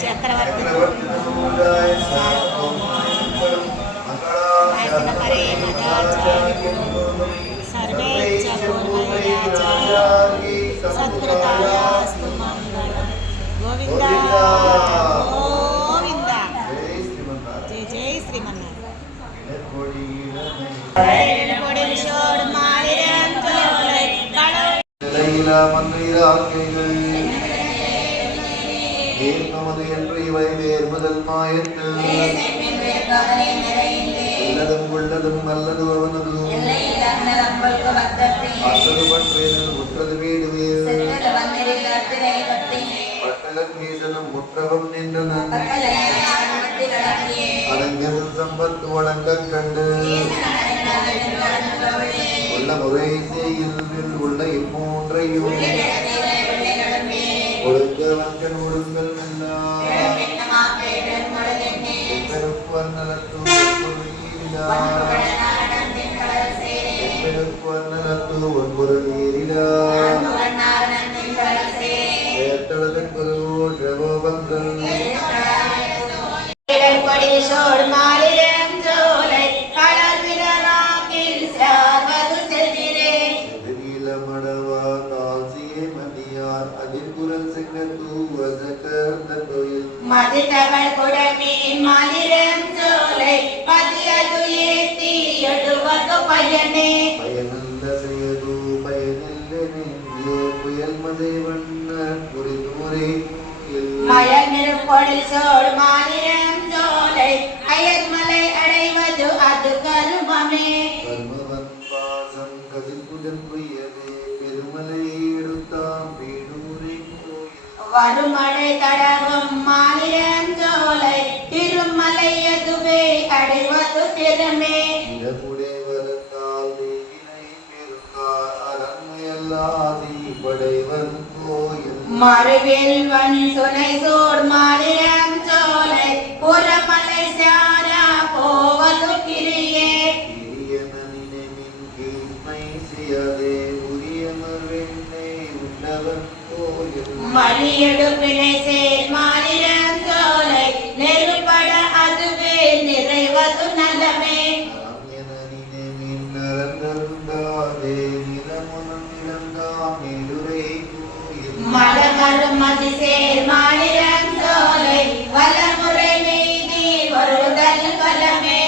చక్రవర్తి survey సద్గురుదాయాస్తు మంగళం. గోవింద గోవింద. జయ జయ நமது என்று இவை வேர் முதல் மாயத்து உள்ளதும் உள்ளதும் நல்லது அவனது அசது பற்றேனல் முற்றது வீடு வேறு பட்டலன் மீசனும் முற்றவம் நின்றனன் அலங்கரும் சம்பத்து வழங்க கண்டு உள்ள முறை செய்யில் உள்ள இம்மூன்றையும் ஒழுங்க வங்கன் ஒழுங்கல் மதித்தவள் குடமே மதிரம் சோலை பதியது ஏத்தி எழுவது பயனே பயனல்ல செய்யது பயனில்லை புயல் மதை வண்ண புரிதூரே மயல் நெருப்பொழில் சோழ் மாதிரம் சோலை அயர்மலை அடைவது அது கருமமே கர்மவன் பாசம் கதில் புதன் புயலே பெருமலை எடுத்தாம் வீடூரே வருமடை தடவும் மாநிலம் சோலை திருமலை எதுவே அடைவது திறமே இடமுடை வரத்தால் நீகினை பெருக்கார் அரண்மையல்லாதி படைவன் கோயில் மறுவில் வன் சுனை சோர் மாநிலம் சோலை புறமலை சாரா போவது கிரியே கிரியனின் கீழ்மை செய்யாதே உரியமர்வெண்ணை உண்டவன் மணியெடுப்பினை சேர் மாநிலம் சோலை நெருப்பட அதுவே நிறைவது நலமே மலமரும் மதி சேர் மாநிலம் சோலை வலமுறை நீதி வருதல் பலமே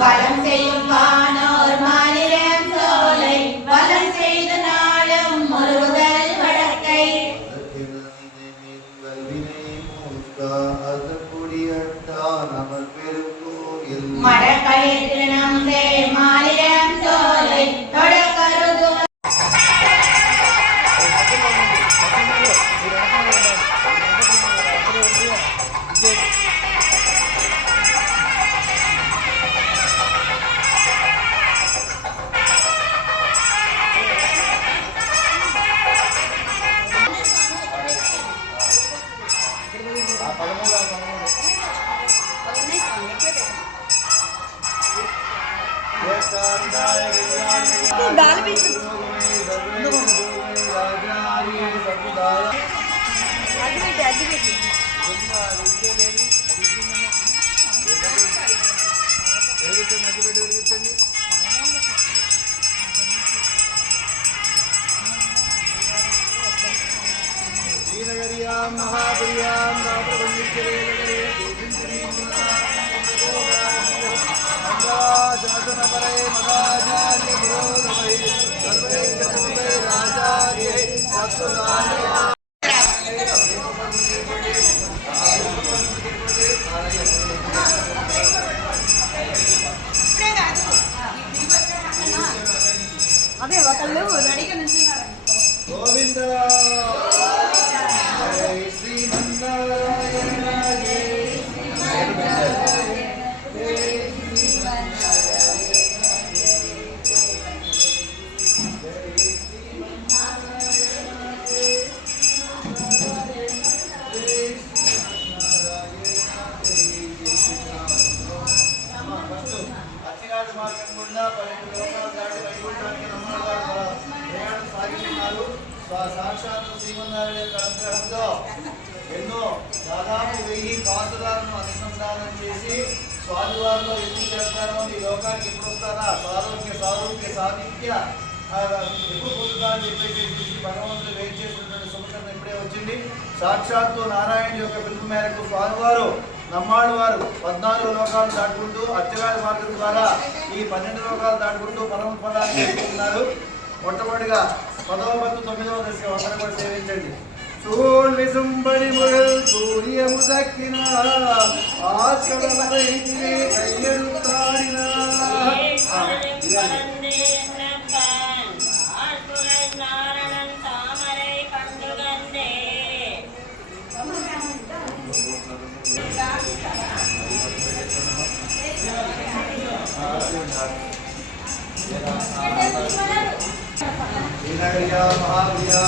வலம் செய்யும் வானோர் மாநிலம் சோலை வலம் செய்து நாளும் முழுதல் வழக்கை மடக்களிற்கு நம் சேர் மாநிலம் சோலை தொடக்கருதும் అదే ఒకళ్ళు రెడీగా నిల్చున్నారు. గోవింద మార్గం గుండా 12 లోకాలు సాక్షాత్ శ్రీమన్నారాయణ యొక్క అనుగ్రహంతో ఎన్నో దాదాపు 1000 కాసుదారులను అనుసంధానం చేసి స్వామివారిలో ఎందుకు చేస్తారో ఈ లోకానికి ఎప్పుడు వస్తారా సారూప్య సాధిత్య ఎప్పుడు పొందుతారని చెప్పేసి భగవంతుడు వెయిట్ చేసినటువంటి శుభకరణ ఇప్పుడే వచ్చింది. సాక్షాత్తు నారాయణ యొక్క పిలుపు మేరకు స్వామివారు నమ్మాడు వారు 14 లోకాలు దాటుకుంటూ అర్చగాల మార్గం ద్వారా ఈ 12 లోకాలు దాటుకుంటూ పరమ పదాన్ని చేస్తున్నారు. మొట్టమొదటిగా 10వ పత్తు 9వ దశ అందరూ కూడా సేవించండి. சூழ் விசும்படி முகல் சூரியமு தக்கினார் ஆசடலை கையெழுத்தாடினார். நகரியா மகாவியா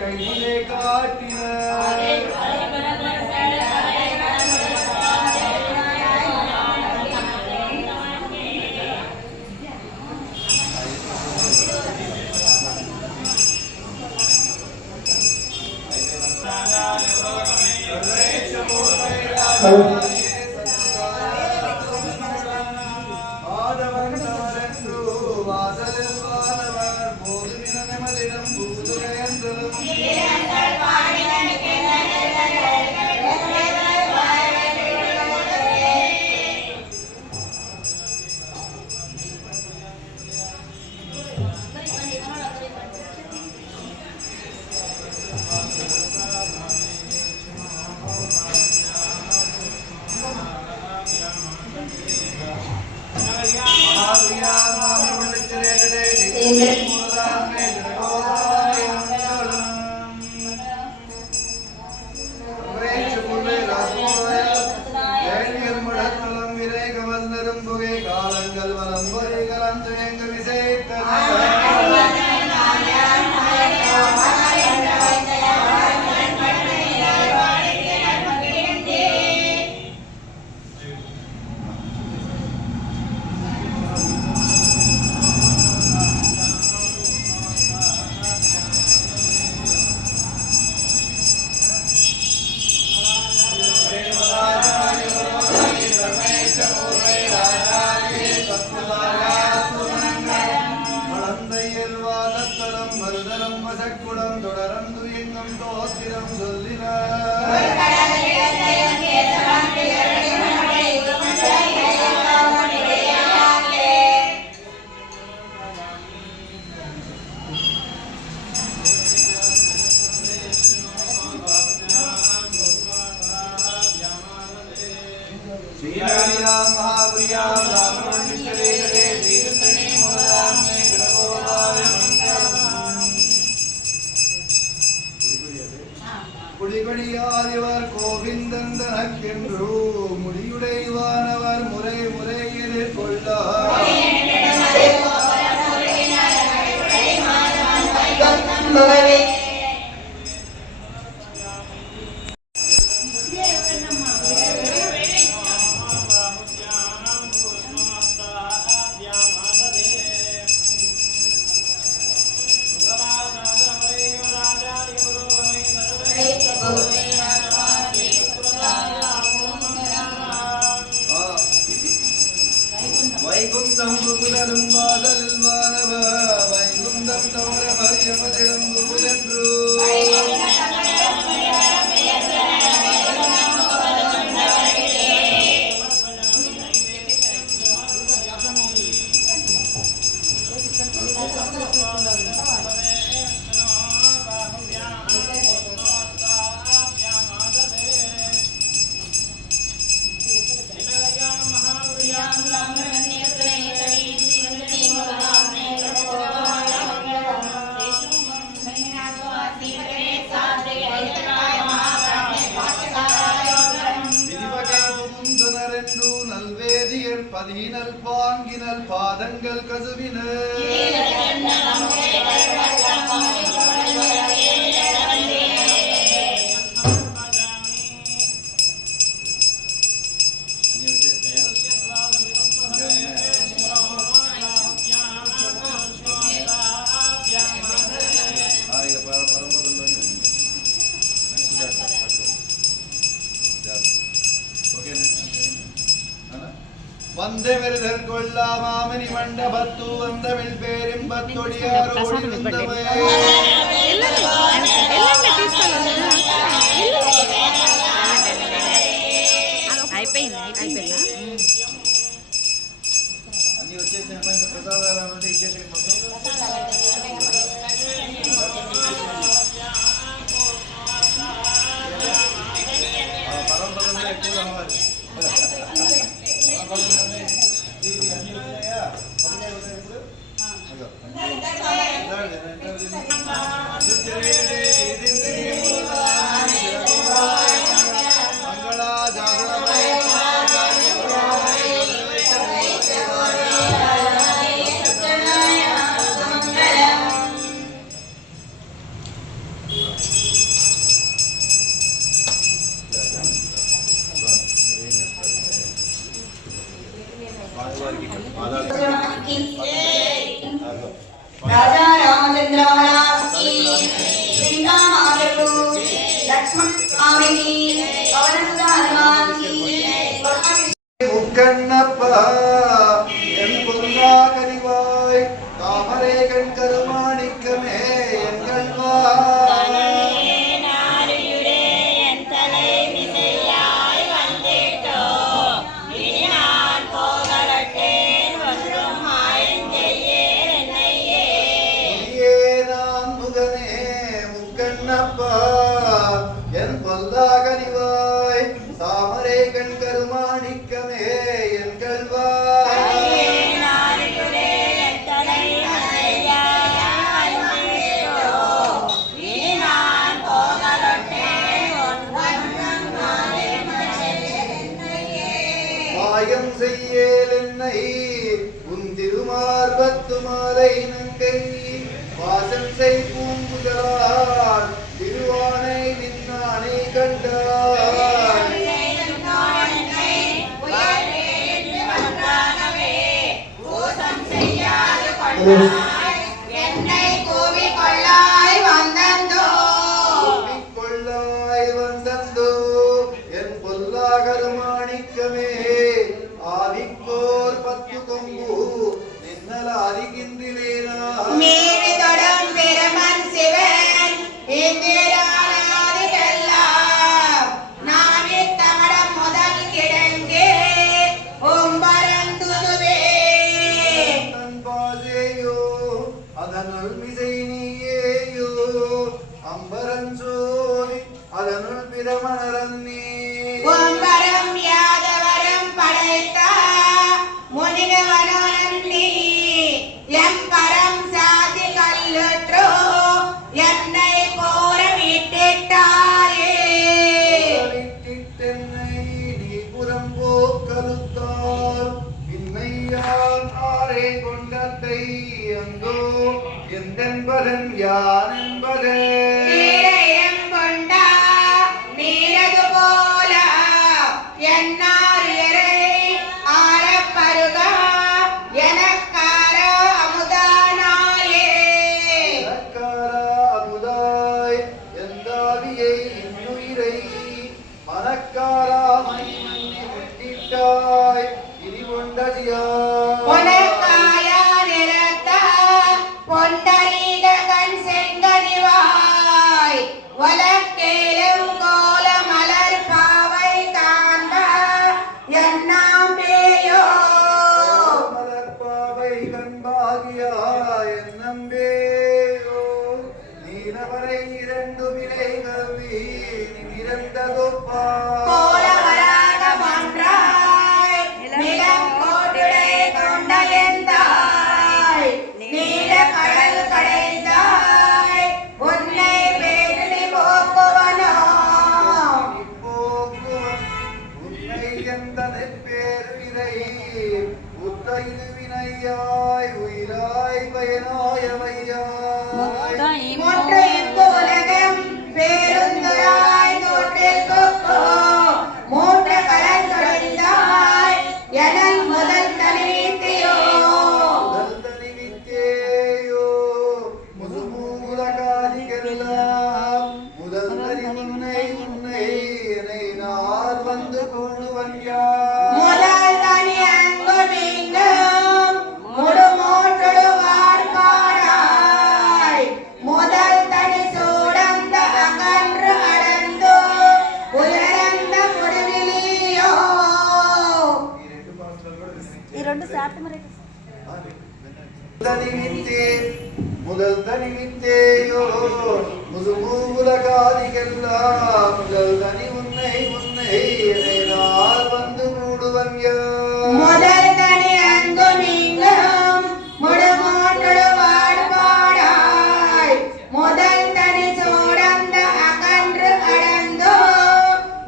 கையிலே காட்டினார். குடிகொடியாதிவர் கோவிந்தன் தனக்கென்று முடியுடைவானவர் முறை முறை எதிர்கொள்ளார். புகவே வைகுந்தம் புகுதலும் வாசலில் வானவ வைகுந்தம் தவற பரியமதிடம் புகுதென்று பதினல் பாங்கினல் பாதங்கள் கசுவின வந்தே விருதர் கொள்ளாமாமணி மண்டபத்து வந்தமிழ் பேரிம்பத்தொடியாரோடி வந்தவை అన్ని వచ్చేసిన ప్రసాదాలు ఉంటే ఇచ్చేసి పరంపరలో ఎక్కువ కావాలి राजा रामचंद्र महाराज की सीता माता को लक्ष्मण स्वामी की पवन सुत हनुमान की முக்கண்ணப்பா என் பொன்னா கனிவாய் தாமரை கண் கருமாணிக்கமே என் கண்வாய் என் பொல்லா கனிவாய் தாமரை கண் கருமாணிக்கமே என் கல்வாய் மாயம் செய்யேல் என்னை உன் திருமார்பத்து மாலை நங்கை வாசம் செய் பூங்குதலால் திருவானை நின்னானை கண்டாய் என்னை கோவி கொள்ளாய் வந்தந்தோ என் பொல்லாகருமாணிக்கமே ஆவிக்கோர் பத்து கொம்பு நின்னல அறிகின்றிலேனா மேரி தொடம் பெருமன் சிவன் இந்திரானாதிகெல்லாம் நானே தமடம் முதல் கிடங்கே ஓம்பரந்துதுவே நண்பாசேயோ அதனுள் மிசை நீயேயோ அம்பரன் சோதி அதனுள் பிரமணரன்னே ஓம்பரம் யாதவரம் படைத்த முனிகவனி எம்பரம் சாதி கல்லுற்றோ என்னை போர விட்டிட்டாயே விட்டிட்டென்னை நீ புறம்போக்கலுத்தால் பின்னையால் ஆரே கொண்டத்தை அந்தோ எந்தென்பதன் யான் என்ப ஆதியை இன்னுயிரை மனக்காராமை மன்னி முட்டிட்டாய் இனி கொண்டதியாய் பொனக்காய நிறத்த பொண்டரீக கண் செங்கனிவாய் வலக்கேலும் கோல மலர் பாவை காண்ப என்னாம்பேயோ மலர்பாவை கண்பாகியாய் நம்பேயோ நீலவரை இரண்டு விலை கவி நிறந்ததொப்பா கோலவராக மன்றாய் நிலங்கோட்டுடை கொண்ட எந்தாய் நீல கடல் கடைந்தாய் உன்னை பேசி போக்குவனோ போக்குவன் உன்னை எந்தனை பேர் விரை உத்தைது வினையாய் உயிராய் பயனாயவையாய் முற்று இப்புலகம் பேருந்துராய் தோற்றில் கொக்கோ மூன்று கலன் தொடர்ந்தாய் எனல் முதல் தனிவித்தியோ முதல்தனிவித்தேயோ முதுமூலகாதிகெல்லாம் முதல் தனி உன்னை என்னை நான் வந்து கூடுவன் யார் முதல் தனி அங்கு நீங்கும் முடுமோட்டொடு வார்பாடாய் முதல் தனி சூடந்த அகன்று அடர்ந்து உயரந்த முடிவிலியோ முதல் தனிவித்தேயோ முதுமூலகாதிகெல்லாம் முதல் தனி உன்னை என்னை நான் வந்து கூடுவன் யார் முதல் தனி அங்கு நீங்கும் முடுமோட்டொடு வார்பாடாய் முதல் தனி சூடந்த அகன்று அடர்ந்து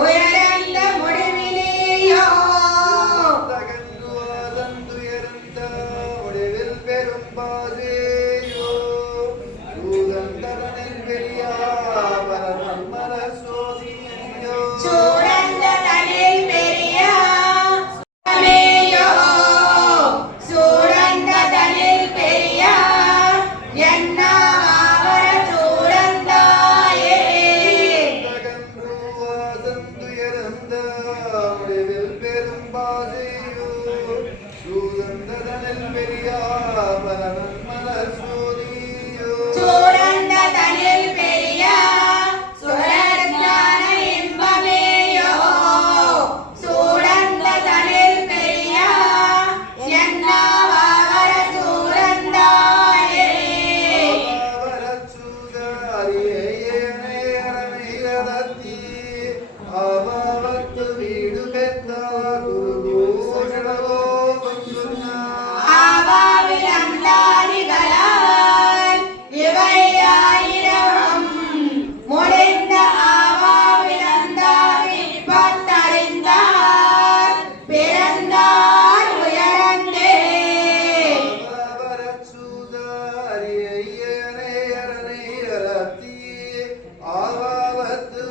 உயரந்த முடிவிலியோ தகன்றுவாதந்துயர்ந்த முடிவில் பெரும்பாதேயோ சூதந்தரனில் பெரியாவரன் மனசோதியோ சூடந்த தனில் பெரிய சுடமேயோ சூடந்த தனில் பெரிய என்னாவர சூடந்தாயே தகன்றுவாதந்துயர்ந்த முடிவில் பெரும்பாதேயோ சூதந்தரனில் பெரியாவரன் மனசோதியோ சூடந்த தனில் பெரிய சுரஞான இன்பமேயோ சூடந்த தனில் பெரிய என்னாவர சூடந்தாயே வீடு பெற்ற குரு ஆவாவிலந்தாரிகளால் இவை ஆயிரம் முடிந்த ஆவாவிலந்தாரி பத்தறிந்தார் பிறந்தார் உயரந்தே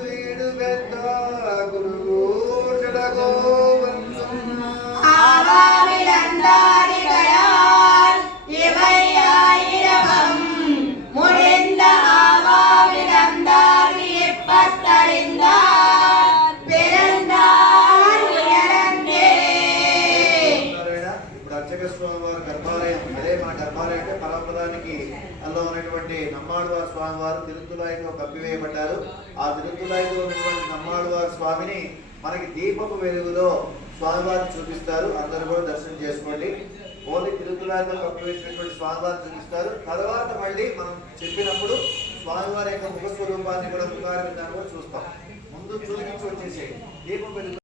வீடு பெற்ற குரு ஜடகோபன் ஆவாவிலந்தாரிகளால் இவை ஆயிரம் முடிந்த ஆவாவிலந்தாரி பத்தறிந்தார் பிறந்தார் உயரந்தே ఇప్పుడు అర్చక స్వామి వారి గర్భాలయం అదే మన గర్భాలయం అంటే పరమపదానికి అందులో ఉన్నటువంటి నమ్మాడువారి స్వామి వారు తిరుతులాయిలో కప్పివేయబడ్డారు. ఆ తిరుతులాయిలో ఉన్నటువంటి నమ్మాడువారి స్వామిని మనకి దీపపు వెలుగులో స్వామివారిని చూపిస్తారు. అందరూ కూడా దర్శనం చేసుకోండి. ఓన్లీ తిరుతులాయిలో కప్పివేసినటువంటి స్వామివారిని చూపిస్తారు. తర్వాత మళ్ళీ మనం చెప్పినప్పుడు స్వామివారి యొక్క ముఖ స్వరూపాన్ని కూడా ముఖార విధానం కూడా చూస్తాం. ముందు చూపించి వచ్చేసేయండి దీపం వెలుగు